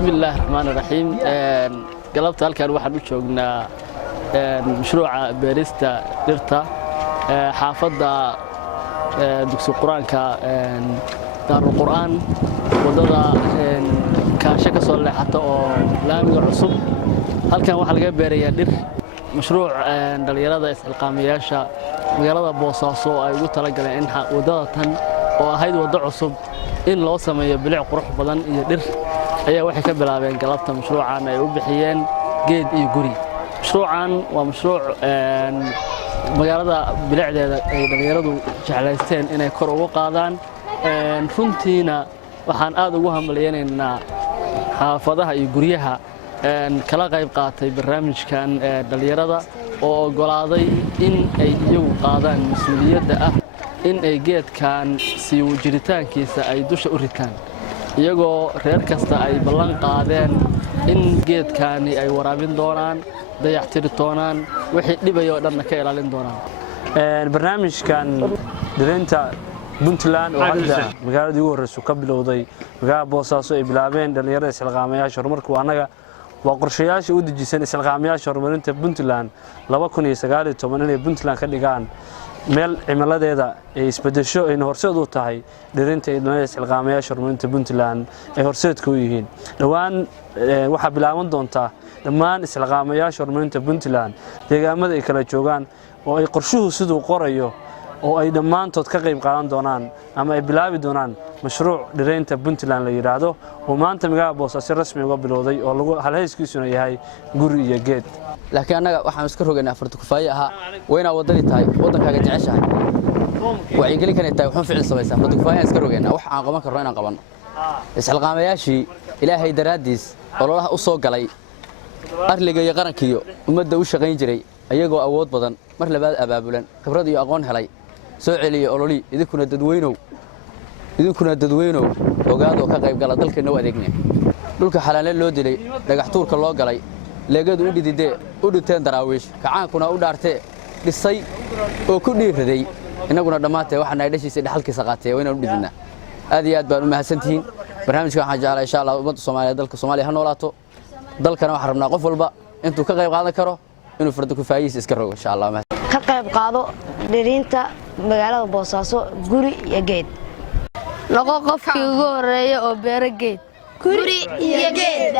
بسم الله الرحمن الرحيم قلبت halkan waxaan u joognaa mashruuca beerista dhirta xaafadda dugsi quraanka daarul quraan wadada kaasha ka soo leexata oo laamiga cusub halkan waxa laga beerayaa dhir mashruuc dhalinyarada isxilqaamayaasha magaalada Boosaaso ay ugu tala galeen in wadada tan oo ahayd wado cusub in loo sameeyo bilic qurux badan iyo dhir ayaa waxay ka bilaabeen galabta mashruucan ay u bixiyeen geed iyo guri mashruucan waa mashruuc magaalada bilicdeeda ay dhalinyaradu jeclaysteen inay kor ugu qaadaan runtiina waxaan aad ugu hambalyeeynaa xaafadaha iyo guryaha kala qayb qaatay barnaamijkan dhalinyarada oo ogolaaday in ay iyagu qaadaan mas'uuliyadda ah in ay geedkan si jiritaankiisa ay dusha u ritaan iyagoo reer kasta ay ballan qaadeen in geedkani ay waraabin doonaan dayactiri doonaan wixii dhibayo dhanna ka ilaalin doonaan barnaamijkan dhirinta Puntland oo hadda magaalada ugu horreysay ka bilowday magaalada Boosaaso ay bilaabeen dhalinyarada isxilqaamayaasha horumarku anaga waa qorshayaasha u dejisan isxilqaamayaasha horumarinta Puntland 2019 inay Puntland ka dhigaan meel cimiladeeda ay isbedesho ay horseed u tahay dhirinta dhalinyarada isxilqaamayaasha horumarinta Puntland ay horseedka u yihiin dhawaan waxa bilaaban doonta dhammaan isxilqaamayaasha horumarinta Puntland deegaamada ay kala joogaan oo ay qorshuhu sidoo qorayo oo ay dhammaantood ka qayb qaadan doonaan ama ay bilaabi doonaan mashruuc dhireynta Puntland la yiraahdo oo maanta magaalada Boosaaso rasmi uga bilowday oo lagu halhayskiisuna yahay guri iyo geed laakiin anaga waxaan iska rogaynaa farta kufaayo aha wayna wadani tahay wadankaaga jeceshahay waxay gali kan tahay waxaan ficil samaysaa farta kufaayo iska rogaynaa wax aan qaban karno inaan qabano isxilqaamayaashii ilaahay daraadiis ololaha u soo galay arliga iyo qarankiyo ummadda u shaqayn jiray ayagoo awood badan mar labaad abaabulan khibrad iyo aqoon helay soo celiyo ololi idinkuna dadweynow ogaado ka qayb gala dalkeena u adeegnaa dhulka xalaale loo dilay dhagax tuurka loo galay leegadu u dhididee u dhinteen daraawiish kacaankuna u dhaartee dhisay oo ku dhiiraday inaguna dhammaantay waxaan ay dhashiisa dhaxalkiisa qaatay waa inaan u dhididnaa aad iyo aad baan u mahadsantihiin barnaamijka waxaan jeclahay insha Allah ummadda Soomaaliyeed dalka Soomaaliya ha noolaato dalkana waxaan rabnaa qof walba intuu ka qayb qaadan karo inuu fardo ku faa'iido iska rogo insha Allah ka qayb qaado dhirinta magaalada Boosaaso guri iyo geed laqo qofkii ugu horeeya oo beero geed guri iyo geed